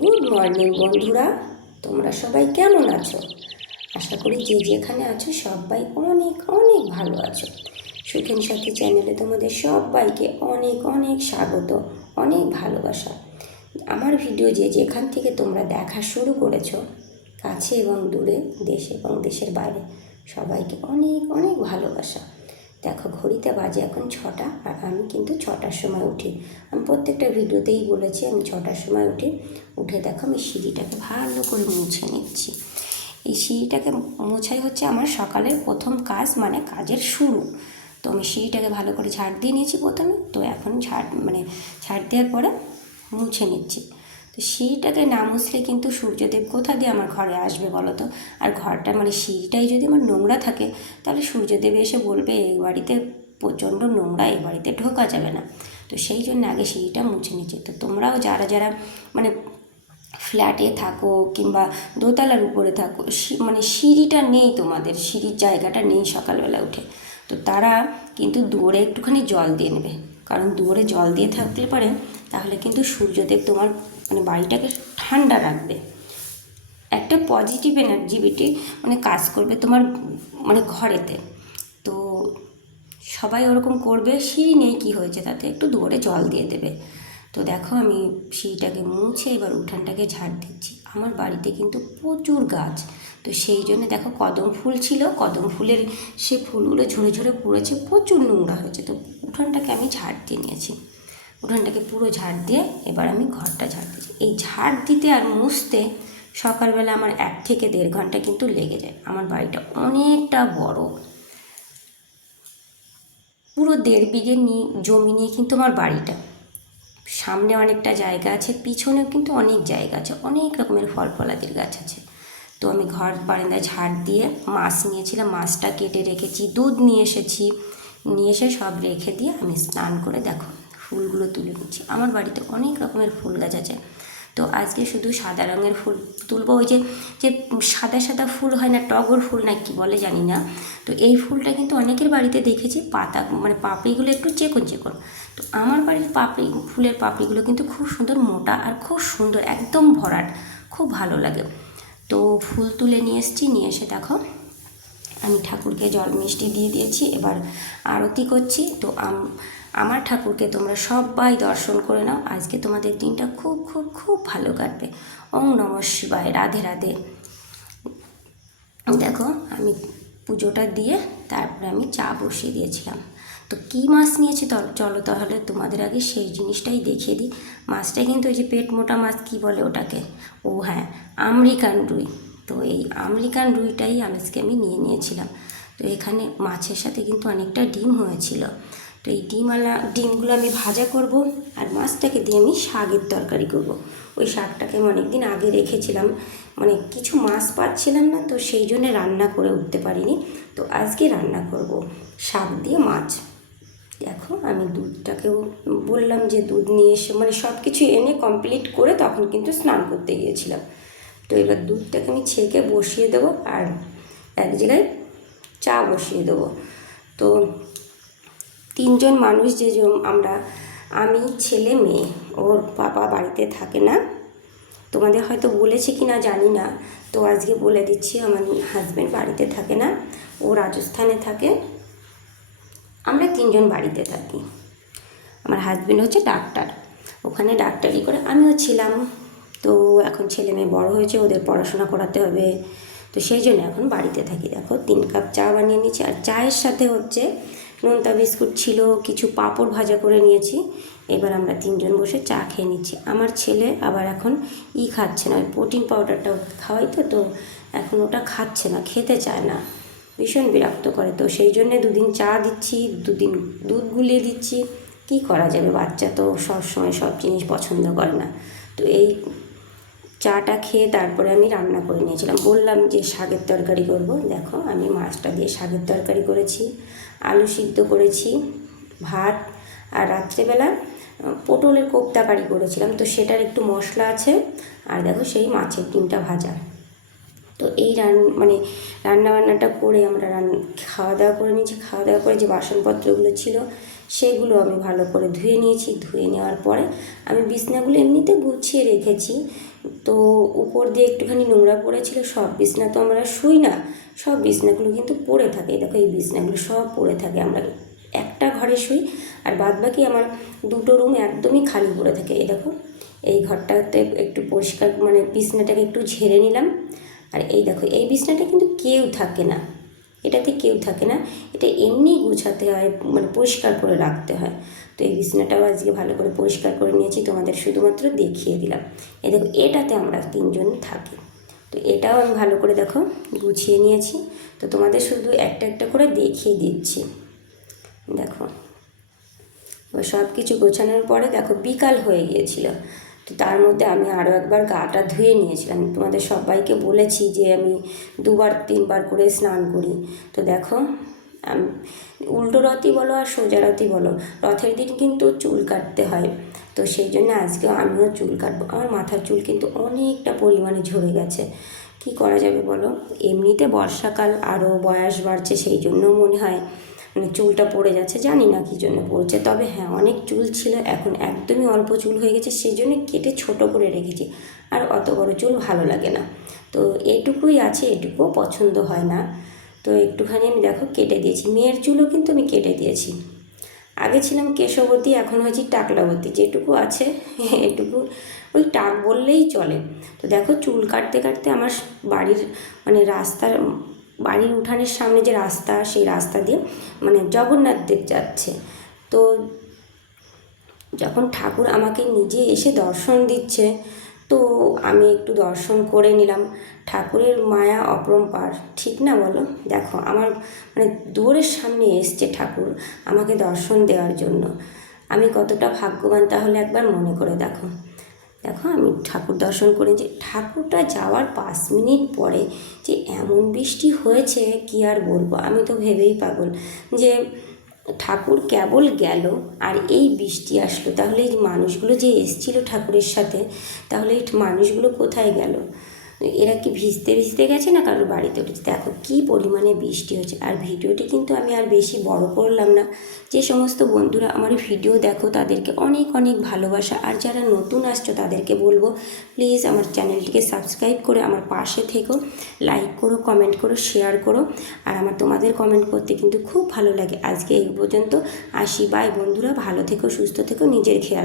Good morning বন্ধুরা, তোমরা সবাই কেমন আছো? আশা করি যে যেখানে আছো সবাই অনেক অনেক ভালো আছো। সুখেন সাথী চ্যানেলে তোমাদের সবাইকে অনেক অনেক স্বাগত, অনেক ভালোবাসা। আমার ভিডিও যে যেখান থেকে তোমরা দেখা শুরু করেছো, কাছে এবং দূরে, দেশ এবং দেশের বাইরে, সবাইকে অনেক অনেক ভালোবাসা। দেখো ঘড়িতে বাজে এখন 6টা, আর আমি কিন্তু 6টার সময় উঠি। আমি প্রত্যেকটা ভিডিওতেই বলেছি আমি 6টার সময় উঠে দেখো আমি সিঁড়িটাকে ভালো করে মুছে নিচ্ছি। এই সিঁড়িটাকে মোছাই হচ্ছে আমার সকালের প্রথম কাজ, মানে কাজের শুরু। তো আমি সিঁড়িটাকে ভালো করে ঝাড় দিয়ে নিয়েছি প্রথমে, তো এখন ঝাড় দেওয়ার পরে মুছে নিচ্ছি। তো সিঁড়িটাকে না মুছলে কিন্তু সূর্যদেব কোথা দিয়ে আমার ঘরে আসবে বলো তো? আর ঘরটা মানে সিঁড়িটাই যদি আমার নোংরা থাকে, তাহলে সূর্যদেব এসে বলবে এই বাড়িতে প্রচণ্ড নোংরা, এই বাড়িতে ঢোকা যাবে না। তো সেই জন্য আগে সিঁড়িটা মুছে নিচ্ছি। তো তোমরাও যারা যারা মানে ফ্ল্যাটে থাকো কিংবা দোতলার উপরে থাকো, মানে সিঁড়িটা নেই, তোমাদের সিঁড়ির জায়গাটা নেই সকালবেলা উঠে, তো তারা কিন্তু দুয়ারে একটুখানি জল দিয়ে নেবে। কারণ দুয়ারে জল দিয়ে থাকলে পরে তাহলে কিন্তু সূর্যদেব তোমার মানে বাড়িটাকে ঠান্ডা রাখবে, একটা পজিটিভ এনার্জিবিটি মানে কাজ করবে তোমার মানে ঘরেতে। তো সবাই ওরকম করবে। সিঁড়ি নেই কী হয়েছে তাতে, একটু দুয়ারে জল দিয়ে দেবে। তো দেখো আমি সিঁড়িটাকে মুছে এবার উঠানটাকে ঝাড় দিচ্ছি। আমার বাড়িতে কিন্তু প্রচুর গাছ, তো সেই জন্য দেখো কদম ফুল ছিল, কদম ফুলের সে ফুলগুলো ঝরে ঝরে পড়েছে, প্রচুর নোংরা হয়েছে। তো উঠানটাকে আমি ঝাড় দিয়ে নিয়েছি। উঠানটাকে পুরো ঝাড় দিয়ে এবার আমি ঘরটা ঝাড় দিয়েছি। এই ঝাড় দিতে আর মুছতে সকালবেলা আমার 1 থেকে 1.5 ঘন্টা কিন্তু লেগে যায়। আমার বাড়িটা অনেকটা বড়, পুরো 1.5 বিঘে জমি নিয়ে কিন্তু আমার বাড়িটা। সামনে অনেকটা জায়গা আছে, পিছনেও কিন্তু অনেক জায়গা আছে, অনেক রকমের ফল ফলাদির গাছ আছে। তো আমি ঘর বারান্দায় ঝাড় দিয়ে মাছ নিয়েছিলাম, মাছটা কেটে রেখেছি, দুধ নিয়ে এসেছি, নিয়ে এসে সব রেখে দিয়ে আমি স্নান করে দেখো ফুলগুলো তুলে নিচ্ছি। আমার বাড়িতে অনেক রকমের ফুল গাছ আছে। তো আজকে শুধু সাদা রঙের ফুল তুলবো, ওই যে যে সাদা সাদা ফুল হয় না, টগর ফুল না কি বলে জানি না। তো এই ফুলটা কিন্তু অনেকের বাড়িতে দেখেছি, পাতা মানে পাপড়িগুলো একটু চেকন চেকন। তো আমার বাড়ির ফুলের পাপড়িগুলো কিন্তু খুব সুন্দর মোটা আর খুব সুন্দর, একদম ভরাট, খুব ভালো লাগে। তো ফুল তুলে নিয়ে এসেছি, নিয়ে এসে দেখো আমি ঠাকুরকে জল মিষ্টি দিয়ে দিয়েছি, এবার আরতি করছি। তো আমার ঠাকুরকে তোমরা সবাই দর্শন করে নাও, আজকে তোমাদের দিনটা খুব খুব খুব ভালো কাটবে। ওম নমঃ শিবায়, রাধে রাধে। দেখো আমি পুজোটা দিয়ে তারপরে আমি চা বসিয়ে দিয়েছিলাম। তো কী মাছ নিয়েছি চলো তাহলে তোমাদের আগে সেই জিনিসটাই দেখিয়ে দিই। মাছটা কিন্তু ওই যে পেট মোটা মাছ, কী বলে ওটাকে, ও হ্যাঁ, আমেরিকান রুই। তো এই আমেরিকান রুইটাই আজকে আমি নিয়েছিলাম। তো এখানে মাছের সাথে কিন্তু অনেকটা ডিম হয়েছিল। তো এই ডিমগুলো আমি ভাজা করব, আর মাছটাকে দিয়ে আমি শাকের তরকারি করব। ওই শাকটাকে আমি অনেকদিন আগে রেখেছিলাম, মানে কিছু মাছ পাচ্ছিলাম না, তো সেই জন্যে রান্না করে উঠতে পারিনি। তো আজকে রান্না করব শাক দিয়ে মাছ। দেখো আমি দুধটাকেও বললাম যে দুধ নিয়ে এসে মানে সব কিছু এনে কমপ্লিট করে তখন কিন্তু স্নান করতে গিয়েছিলাম। তো এবার দুধটাকে আমি ছেঁকে বসিয়ে দেবো, আর এক জায়গায় চা বসিয়ে দেবো। তো 3 জন মানুষ আমরা, আমি, ছেলে, মেয়ে। ওর বাবা বাড়িতে থাকে না, তোমাদের হয়তো বলেছে কি না জানি না, তো আজকে বলে দিচ্ছি, আমার হাজব্যান্ড বাড়িতে থাকে না, ও রাজস্থানে থাকে। আমরা 3 জন বাড়িতে থাকি। আমার হাজব্যান্ড হচ্ছে ডাক্তার, ওখানে ডাক্তারি করে, আমিও ছিলাম। তো এখন ছেলে মেয়ে বড় হয়েছে, ওদের পড়াশোনা করাতে হবে, তো সেই জন্য এখন বাড়িতে থাকি। দেখো 3 কাপ চা বানিয়ে নিয়েছি, আর চায়ের সাথে হচ্ছে নোনতা বিস্কুট ছিল, কিছু পাঁপড় ভাজা করে নিয়েছি। এবার আমরা 3 জন বসে চা খেয়ে নিচ্ছি। আমার ছেলে আবার এখন খাচ্ছে না, ওই প্রোটিন পাউডারটা খাওয়াই, তো এখন ওটা খাচ্ছে না, খেতে চায় না, ভীষণ বিরক্ত করে। তো সেই জন্যে 2 দিন চা দিচ্ছি, 2 দিন দুধ গুলিয়ে দিচ্ছি। কী করা যাবে, বাচ্চা তো সব সময় সব জিনিস পছন্দ করে না। তো এই চাটা খেয়ে তারপরে আমি রান্না করে নিয়েছিলাম, বললাম যে শাকের তরকারি করব। দেখো আমি মাছটা দিয়ে শাকের তরকারি করেছি, আলু সিদ্ধ করেছি, ভাত, আর রাত্রেবেলা পটলের কোপ্তাকারি করেছিলাম, তো সেটার একটু মশলা আছে। আর দেখো সেই মাছের ডিমটা ভাজা। তো এই রান্নাবান্নাটা করে আমরা খাওয়া দাওয়া করে নিয়েছি। খাওয়া দাওয়া করে যে বাসনপত্রগুলো ছিল সেগুলো আমি ভালো করে ধুয়ে নিয়েছি। ধুয়ে নেওয়ার পরে আমি বিছনাগুলো এমনিতে গুছিয়ে রেখেছি। তো উপর দিয়ে একটুখানি নোংরা পড়েছিল। সব বিছনা তো আমরা শুই না, সব বিছনাগুলো কিন্তু পড়ে থাকে। দেখো এই বিছনাগুলো সব পড়ে থাকে। আমরা একটা ঘরে শুই, আর বাদবাকি আমার দুটো রুম একদমই খালি পড়ে থাকে। এই দেখো এই ঘরটাতে একটু পরিষ্কার বিছনাটাকে একটু ঝেড়ে নিলাম। আর এই দেখো এই বিছনাটা কিন্তু কেউ থাকে না, এটাতে কেউ থাকে না, এটা এমনি গুছাতে হয়, পরিষ্কার করে রাখতে হয়। তো এই বিছানাটাও আজকে ভালো করে পরিষ্কার করে নিয়েছি, তোমাদের শুধুমাত্র দেখিয়ে দিলাম। এই দেখো এটাতে আমরা তিনজন থাকি। তো এটাও আমি ভালো করে দেখো গুছিয়ে নিয়েছি। তো তোমাদের শুধু একটা একটা করে দেখিয়ে দিচ্ছি। দেখো এবার সব কিছু গোছানোর পরে দেখো বিকাল হয়ে গিয়েছিল। তো তার মধ্যে আমি আরও একবার গাটা ধুয়ে নিয়েছিলাম। তোমাদের সবাইকে বলেছি যে আমি 2-3 বার করে স্নান করি। তো দেখো উল্টো রথই বলো আর সোজা রথই বলো, রথের দিন কিন্তু চুল কাটতে হয়। তো সেই জন্য আজকেও আমিও চুল কাটবো। আমার মাথার চুল কিন্তু অনেকটা পরিমাণে ঝরে গেছে। কি করা যাবে বলো, এমনিতে বর্ষাকাল, আরও বয়স বাড়ছে, সেই জন্য মনে হয় চুলটা পড়ে যাচ্ছে। জানি না কী জন্য পড়ছে, তবে হ্যাঁ অনেক চুল ছিল, এখন একদমই অল্প চুল হয়ে গেছে, সেই জন্য কেটে ছোট করে রেখেছি। আর অত বড় চুল ভালো লাগে না। তো এটুকুই আছে, এটুকুও পছন্দ হয় না। তো একটুখানি আমি দেখো কেটে দিয়েছি। মেয়ের চুলও কিন্তু আমি কেটে দিয়েছি। আগে ছিলাম কেশবতী, এখন হয়েছি টাকলাবতী। যেটুকু আছে এটুকু ওই টাক বললেই চলে। তো দেখো চুল কাটতে কাটতে আমার বাড়ির বাড়ির উঠানের সামনে যে রাস্তা, সেই রাস্তা দিয়ে জগন্নাথ দেব যাচ্ছে। তো যখন ঠাকুর আমাকে নিজে এসে দর্শন দিচ্ছে, তো আমি একটু দর্শন করে নিলাম। ঠাকুরের মায়া অপরম্পার, ঠিক না বলো? দেখো আমার দুয়ারের সামনে এসছে ঠাকুর আমাকে দর্শন দেওয়ার জন্য। আমি কতটা ভাগ্যবান তাহলে একবার মনে করে দেখো। দেখো আমি ঠাকুর দর্শন করেছি। ঠাকুরটা যাওয়ার 5 মিনিট পরে যে এমন বৃষ্টি হয়েছে কি আর বলবো, আমি তো ভেবেই পাগল যে ঠাকুর কেবল গেল আর এই বৃষ্টি আসলো। তাহলে এই মানুষগুলো যে এসছিল ঠাকুরের সাথে, তাহলে এই মানুষগুলো কোথায় গেল? এরা কি ভিজতে ভিজতে গেছে না কারোর বাড়িতে উঠেছে? দেখো কী পরিমাণে বৃষ্টি হচ্ছে। আর ভিডিওটি কিন্তু আমি আর বেশি বড় করলাম না। যে সমস্ত বন্ধুরা আমার ভিডিও দেখো তাদেরকে অনেক অনেক ভালোবাসা। আর যারা নতুন আসছো তাদেরকে বলবো প্লিজ আমার চ্যানেলটিকে সাবস্ক্রাইব করে আমার পাশে থেকো, লাইক করো, কমেন্ট করো, শেয়ার করো। আর তোমাদের কমেন্ট করতে কিন্তু খুব ভালো লাগে। আজকে এই পর্যন্ত আসি, বাই বন্ধুরা, ভালো থেকো, সুস্থ থেকো, নিজের খেয়াল